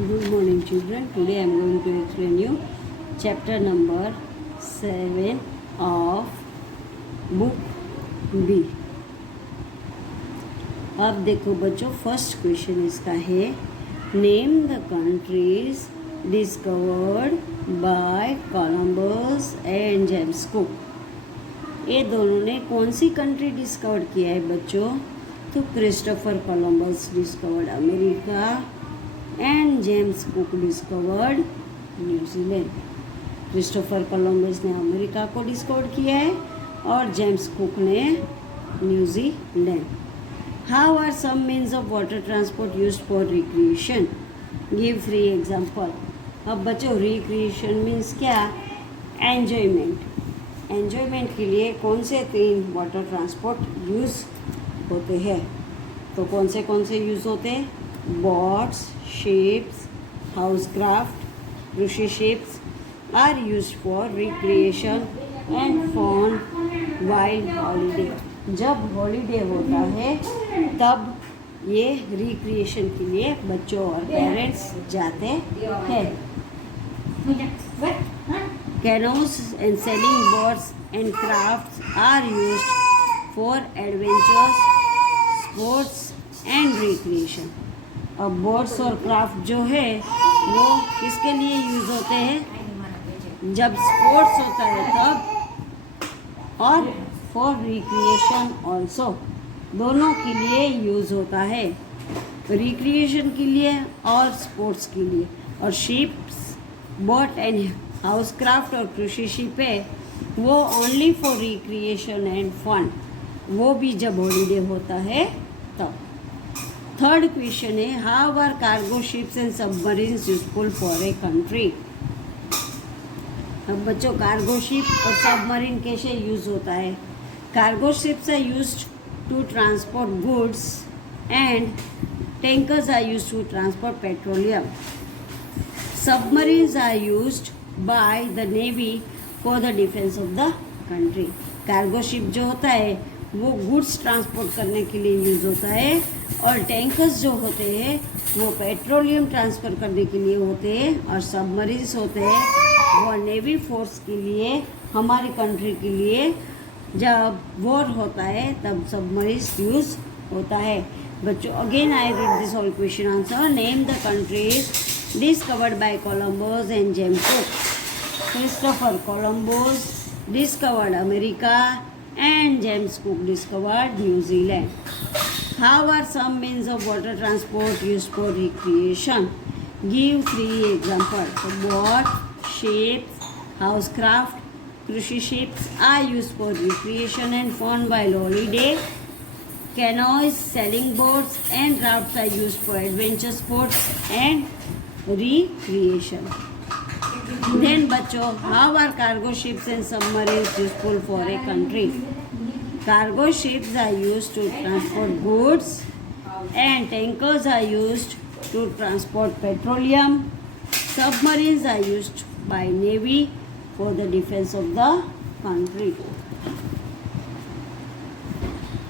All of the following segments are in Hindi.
Good morning, children. Today I am going to explain you chapter number 7 of book B. अब देखो बच्चों, फर्स्ट क्वेश्चन इसका है, name the countries discovered by Columbus and James cook. ये दोनों ने कौन सी कंट्री डिस्कवर किया है बच्चों? तो Christopher Columbus discovered America and James Cook discovered New Zealand. Christopher Columbus ने अमेरिका को डिस्कवर किया है और जेम्स कुक ने New Zealand. How are some means of water transport used for recreation? Give 3 example. अब बच्चों, रिक्रिएशन मीन्स क्या? एन्जॉयमेंट। एन्जॉयमेंट के लिए कौन से 3 वाटर ट्रांसपोर्ट यूज़ होते हैं? तो कौन से यूज़ होते हैं? Boats, ships, housecraft, cruise ships are used for recreation and fun while holiday. जब हॉलीडे होता है तब ये रिक्रिएशन के लिए बच्चों और पेरेंट्स जाते हैं। Canoes and sailing boats and crafts are used for adventures, sports and recreation. अब बोट्स और क्राफ्ट जो है वो किसके लिए यूज़ होते हैं? जब स्पोर्ट्स होता है तब, और फॉर रिक्रिएशन ऑल्सो, दोनों के लिए यूज़ होता है, रिक्रिएशन के लिए और स्पोर्ट्स के लिए। और ships, boat and house craft और क्रूज शिप है वो only for recreation and fun, वो भी जब हॉलीडे होता है तब। थर्ड क्वेश्चन है, how are cargo ships and submarines useful for a country? अब बच्चों, कार्गो शिप और सबमरीन कैसे यूज होता है? Cargo ships are used to transport goods and tankers are used to transport petroleum. Submarines are used by the navy for the defence of the country. Cargo ship जो होता है वो गुड्स ट्रांसपोर्ट करने के लिए यूज़ होता है, और टैंकर्स जो होते हैं वो पेट्रोलियम ट्रांसफ़र करने के लिए होते हैं, और सबमरीन्स होते हैं वो नेवी फोर्स के लिए, हमारी कंट्री के लिए जब वॉर होता है तब सबमरीन्स यूज़ होता है। बच्चों, again I read this all question answer. Name the countries discovered by Columbus and James cook. Christopher Columbus discovered America and James Cook discovered New Zealand. How are some means of water transport used for recreation? Give 3 examples. So, boat, ships, housecraft, cruise ships are used for recreation and fun while holiday. Canoes, sailing boats and rafts are used for adventure sports and recreation. Then बच्चों, how are cargo ships and submarines useful for a country? Cargo ships are used to transport goods and tankers are used to transport petroleum. Submarines are used by Navy for the defense of the country.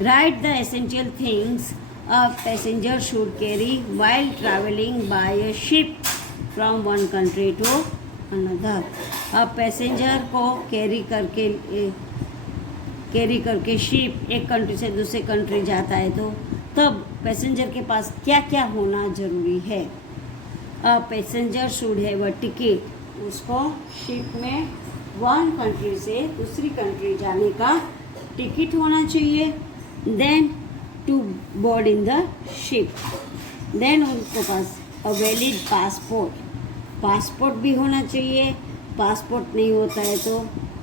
Write the essential things a passenger should carry while traveling by a ship from one country to another. अब पैसेंजर को कैरी करके शिप एक कंट्री से दूसरे कंट्री जाता है तो तब पैसेंजर के पास क्या क्या होना ज़रूरी है? Passenger should have a ticket. उसको शिप में वन कंट्री से दूसरी कंट्री जाने का टिकट होना चाहिए। Then to board in the ship, then उनके पास अ वैलिड पासपोर्ट भी होना चाहिए। पासपोर्ट नहीं होता है तो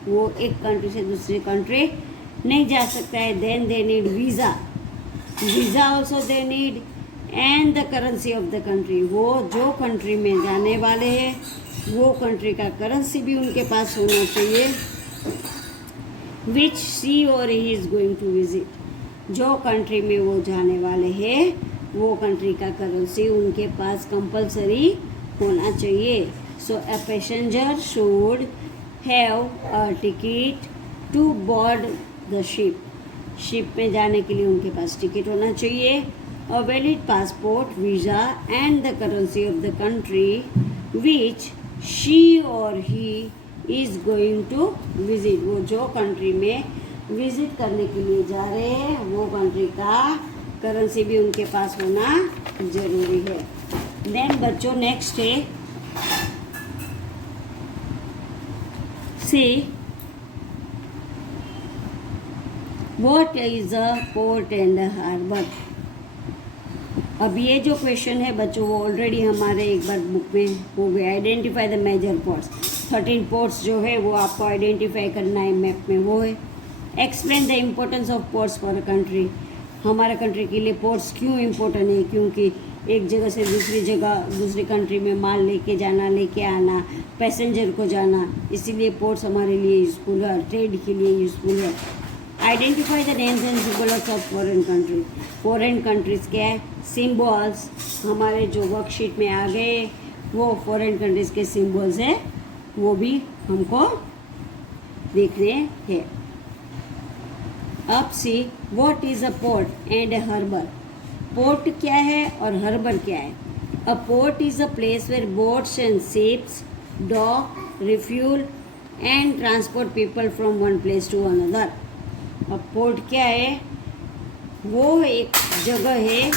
वो एक कंट्री से दूसरी कंट्री नहीं जा सकता है। Then they need visa also they need, and the currency of the country, वो जो कंट्री में जाने वाले हैं वो कंट्री का करेंसी भी उनके पास होना चाहिए। विच सी और he is going to visit, जो कंट्री में वो जाने वाले हैं वो कंट्री का करेंसी उनके पास कंपलसरी होना चाहिए। So a passenger should have a ticket to board the ship. Ship में जाने के लिए उनके पास टिकट होना चाहिए। a valid passport, visa and the currency of the country which she or he is going to visit. वो जो कंट्री में विजिट करने के लिए जा रहे हैं वो कंट्री का करेंसी भी उनके पास होना जरूरी है. देन बच्चों नेक्स्ट है See, what is a port and a harbor? अब ये जो क्वेश्चन है बच्चों वो ऑलरेडी हमारे एक बार बुक में हो गया. Identify the major ports. 13 ports जो है वो आपको आइडेंटिफाई करना है मैप में. वो है explain the importance of ports for a country. हमारे कंट्री के लिए पोर्ट्स क्यों इम्पोर्टेंट है? क्योंकि एक जगह से दूसरी कंट्री में माल लेके जाना, लेके आना, पैसेंजर को जाना, इसीलिए पोर्ट्स हमारे लिए यूज़फुल है, ट्रेड के लिए यूज़फुल है. Identify the names and symbols of foreign country. Foreign countries क्या है? सिम्बल्स. हमारे जो वर्कशीट में आ गए वो फॉरेन कंट्रीज़ के सिम्बल्स है, वो भी हमको देखने हैं. अब see what is a port and a harbour. Port क्या है और हार्बर क्या है? A port is a place where boats and ships dock, refuel and transport people from one place to another. अब पोर्ट क्या है? वो एक जगह है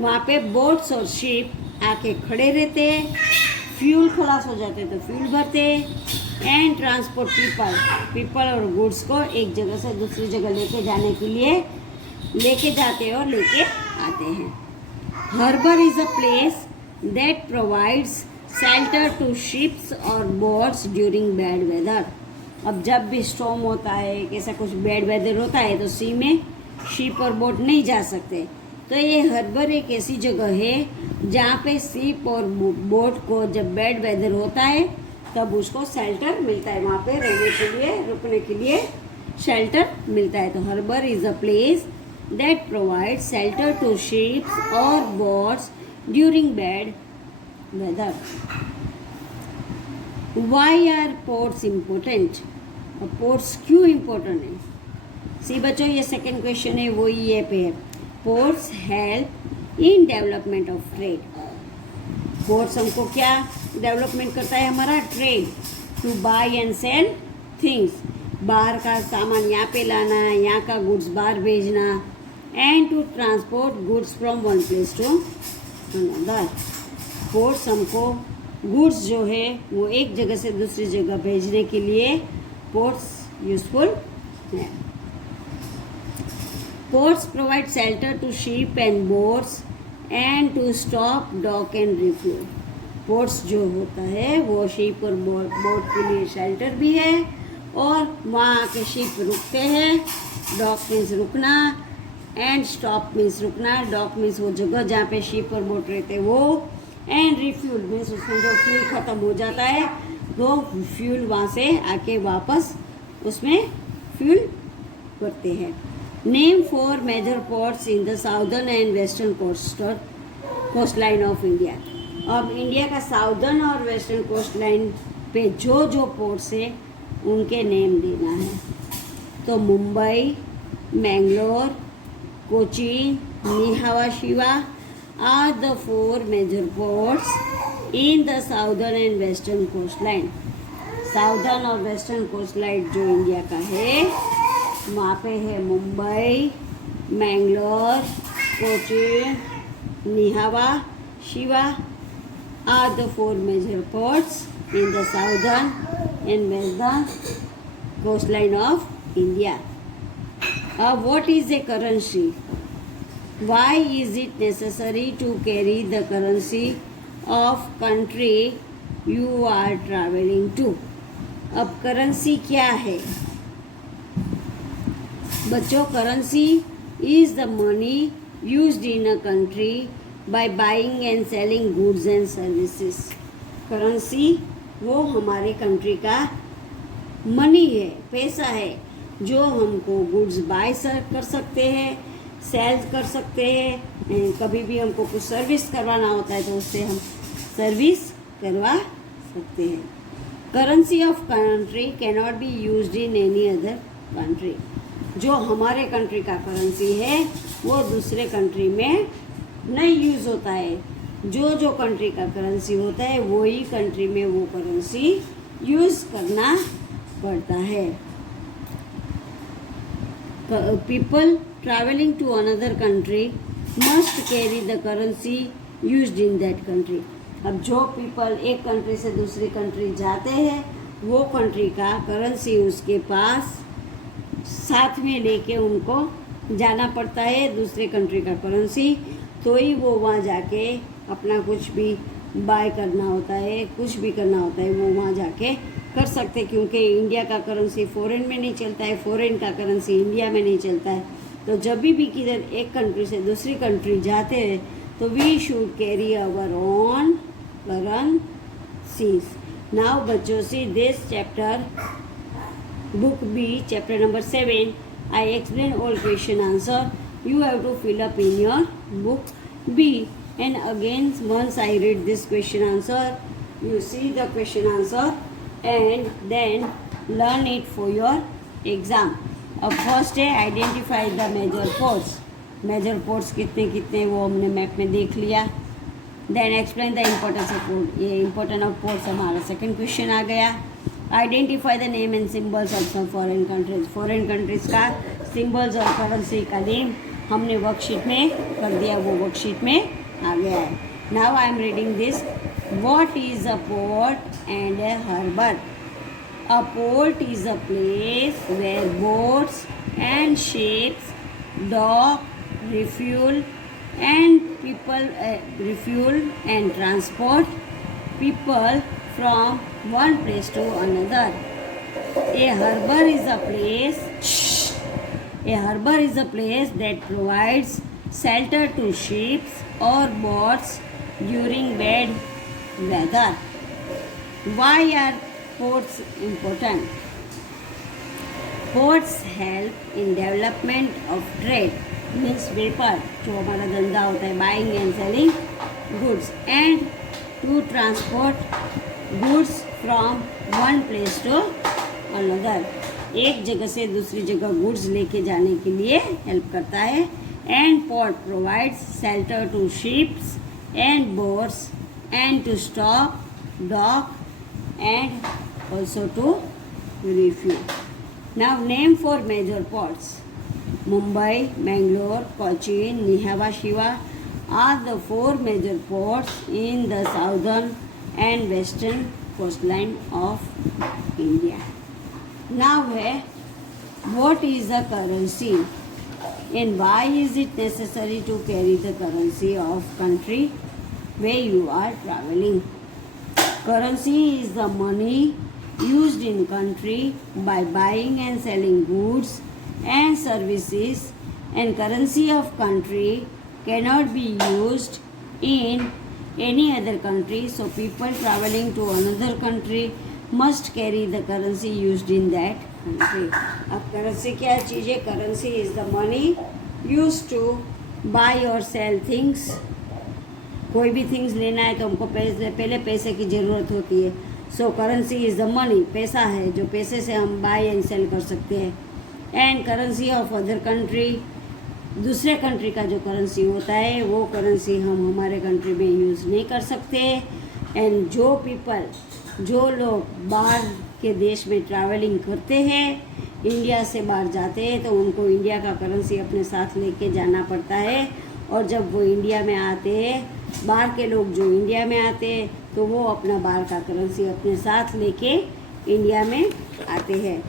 वहाँ पे बोट्स और शिप आके खड़े रहते हैं, फ्यूल खलास हो जाते तो फ्यूल भरते एंड ट्रांसपोर्ट पीपल और गुड्स को एक जगह से दूसरी जगह लेके जाने के लिए लेके जाते और लेके आते हैं. Harbour is a place that provides shelter to ships और बोट्स ड्यूरिंग बैड वेदर. अब जब भी स्टॉर्म होता है, कैसा कुछ बैड वेदर होता है तो सी में शिप और बोट नहीं जा सकते. तो ये हार्बर एक ऐसी जगह है जहाँ पे शिप और बोट को जब बैड वेदर होता है तब उसको शेल्टर मिलता है, वहाँ पे रहने के लिए, रुकने के लिए शेल्टर मिलता है. तो harbour is a place that provides shelter to ships or boats during bad weather. Why are ports important? Ports क्यों इम्पोर्टेंट है? सी बच्चों ये सेकेंड क्वेश्चन है, वही है pair. Ports help in development of trade. Ports हमको क्या डेवलपमेंट करता है? हमारा trade. To buy and sell things. बाहर का सामान यहाँ पे लाना, यहाँ का गुड्स बाहर भेजना and to transport goods from one place to another. Ports हमको गुड्स जो है वो एक जगह से दूसरी जगह भेजने के लिए पोर्ट्स यूजफुल है. Ports provide shelter to ship and boats and to stop, dock and refuel. Ports जो होता है वो शिप और बोट के लिए शेल्टर भी है और वहाँ आके शिप रुकते हैं. डॉक मीन्स रुकना एंड स्टॉप मीन्स रुकना. डॉक मीन्स वो जगह जहाँ पे शिप और बोट रहते हैं वो. एंड रिफ्यूल मीन्स उसमें जो फ्यूल ख़त्म हो जाता है वो फ्यूल वहाँ से आके वापस उसमें फ्यूल करते हैं. Name 4 major ports in the southern and western coast line of India. अब इंडिया का साउदर्न और वेस्टर्न कोस्ट लाइन पे जो जो पोर्ट्स है उनके नेम देना है. तो Mumbai, Mangalore, Cochin, निहावा Shiva are the 4 major ports in the southern and western coastline. Southern और वेस्टर्न कोस्ट लाइन जो इंडिया का है वहाँ पे है Mumbai, Mangalore, Cochin, निहावा Shiva are the 4 major ports in the southern and western coastline of India. What is a currency? Why is it necessary to carry the currency of country you are traveling to? अब करेंसी क्या है बच्चों? Currency is the money used in a country by buying and selling goods and services. Currency वो हमारे कंट्री का मनी है, पैसा है जो हमको गुड्स बाय कर सकते हैं, सेल कर सकते हैं. कभी भी हमको कुछ सर्विस करवाना होता है तो उससे हम सर्विस करवा सकते हैं. Currency of country can not be used in any other country. जो हमारे कंट्री का करेंसी है वो दूसरे कंट्री में नहीं यूज़ होता है। जो कंट्री का करेंसी होता है वही कंट्री में वो करेंसी यूज़ करना पड़ता है। People travelling to another country must carry the currency used in that country. अब जो पीपल एक कंट्री से दूसरी कंट्री जाते हैं वो कंट्री का करेंसी उसके पास साथ में लेके उनको जाना पड़ता है, दूसरे कंट्री का करेंसी, तो ही वो वहाँ जाके अपना कुछ भी बाय करना होता है, कुछ भी करना होता है वो वहाँ जाके कर सकते, क्योंकि इंडिया का करेंसी फॉरेन में नहीं चलता है, फॉरेन का करेंसी इंडिया में नहीं चलता है। तो जब भी किधर एक कंट्री से दूसरी कंट्री जाते हैं तो we should carry our own currencies. Now बच्चों see this chapter book B chapter number 7 I explain all question answer. You have to fill up in your book B, and again once I read this question answer you see the question answer and then learn it for your exam. अब फर्स्ट है identify the major ports. Major ports कितने कितने वो हमने मैप में देख लिया। Then explain the importance of port, ये इम्पोर्टेंट ऑफ पोर्ट्स हमारा सेकंड क्वेश्चन आ गया। Identify the name and symbols of some foreign countries, foreign countries का सिम्बल्स और करेंसी का नेम हमने वर्कशीट में कर दिया, वो वर्कशीट में आ गया है। Now I am reading this. What is a port and a harbour? A port is a place where boats and ships dock, refuel and transport people from one place to another. A harbor is a place that provides shelter to ships or boats during bad weather. Why are ports important? Ports help in development of trade, means व्यापार, जो हमारा धंधा होता है, buying and selling goods, and to transport goods from one place to another. एक जगह से दूसरी जगह गुड्स लेके जाने के लिए हेल्प करता है। And port provides shelter to ships and boats and to stop, dock and also to refuel. Now name for major ports. Mumbai, Mangalore, Cochin, Nhava Sheva are the four major ports in the southern and western coastline of India. Now what is the currency and why is it necessary to carry the currency of country where you are traveling? Currency is the money used in country by buying and selling goods and services, and currency of country cannot be used in any other country, so people traveling to another country must carry the currency used in that country. अब currency क्या चीज़ है? Currency is the money used to buy or sell things. कोई भी थिंग्स लेना है तो हमको पहले पैसे की ज़रूरत होती है। सो करेंसी इज़ द मनी, पैसा है जो पैसे से हम बाय एंड सेल कर सकते हैं। And currency of other country, दूसरे कंट्री का जो करेंसी होता है वो करेंसी हम हमारे कंट्री में यूज़ नहीं कर सकते। एंड जो लोग बाहर के देश में ट्रैवलिंग करते हैं, इंडिया से बाहर जाते हैं, तो उनको इंडिया का करेंसी अपने साथ लेके जाना पड़ता है। और जब वो इंडिया में आते हैं, बाहर के लोग जो इंडिया में आते हैं तो वो अपना बाहर का करेंसी अपने साथ लेके इंडिया में आते हैं।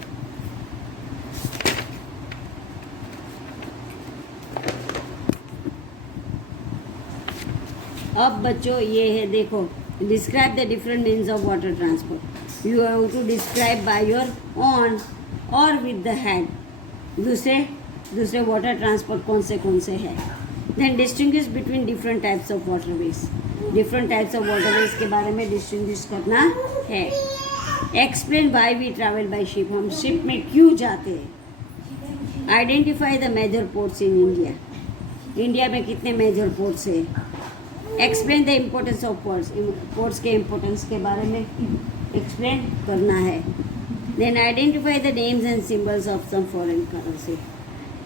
अब बच्चों ये है, देखो, describe the different means of water transport. You have to describe by your own और विद द हैड। दूसरे वाटर ट्रांसपोर्ट कौन से हैं। Then distinguish between different types of waterways. Different types of waterways के बारे में डिस्टिंग्विश करना है। Explain why we travel by ship, हम शिप में क्यों जाते हैं। Identify the major ports in India, India में कितने मेजर पोर्ट्स है। Explain the importance of ports, ports के इम्पोर्टेंस के बारे में एक्सप्लेन करना है। Then identify the names and symbols of some foreign currency.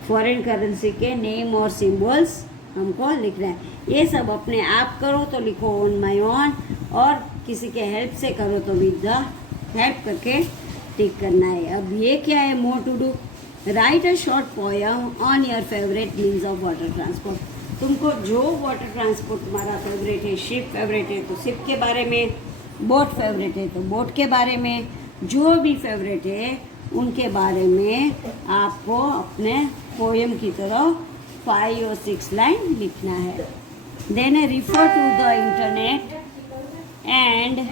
Foreign currency के नेम और सिंबल्स हमको लिखना है। ये सब अपने आप करो तो लिखो ऑन माई ऑन, और किसी के हेल्प से करो तो विद द हेल्प करके टिक करना है। अब ये क्या है, more to do, write a short poem on your favourite means of water transport. तुमको जो वाटर ट्रांसपोर्ट तुम्हारा फेवरेट है, शिप फेवरेट है तो शिप के बारे में, बोट फेवरेट है तो बोट के बारे में, जो भी फेवरेट है उनके बारे में आपको अपने पोएम की तरह 5 और 6 लाइन लिखना है। Then refer to the internet and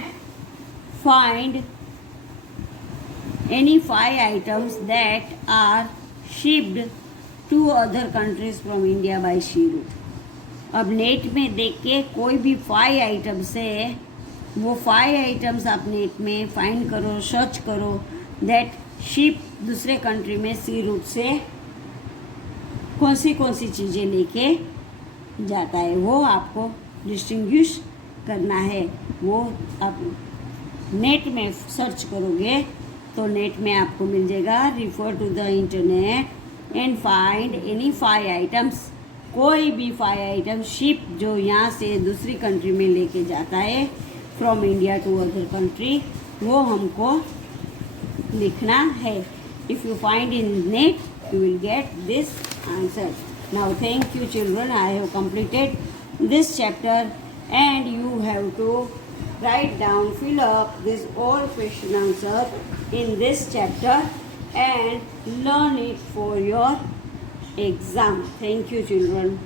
find any 5 items that are shipped to other countries from India by sea route। अब नेट में देख के कोई भी 5 आइटम्स है, वो 5 आइटम्स आप नेट में फाइंड करो, सर्च करो, दैट शिप दूसरे कंट्री में सी रूट से कौन सी चीज़ें लेके जाता है, वो आपको डिस्टिंग्विश करना है। वो आप नेट में सर्च करोगे तो नेट में आपको मिल जाएगा, refer to the internet and find any 5 items, कोई भी 5 आइटम शिप जो यहाँ से दूसरी कंट्री में लेके जाता है from India to other country, वो हमको लिखना है। If you find in net you will get this answer. Now thank you children, I have completed this chapter and you have to write down, fill up this all question answer in this chapter and learn it for your exam. Thank you children.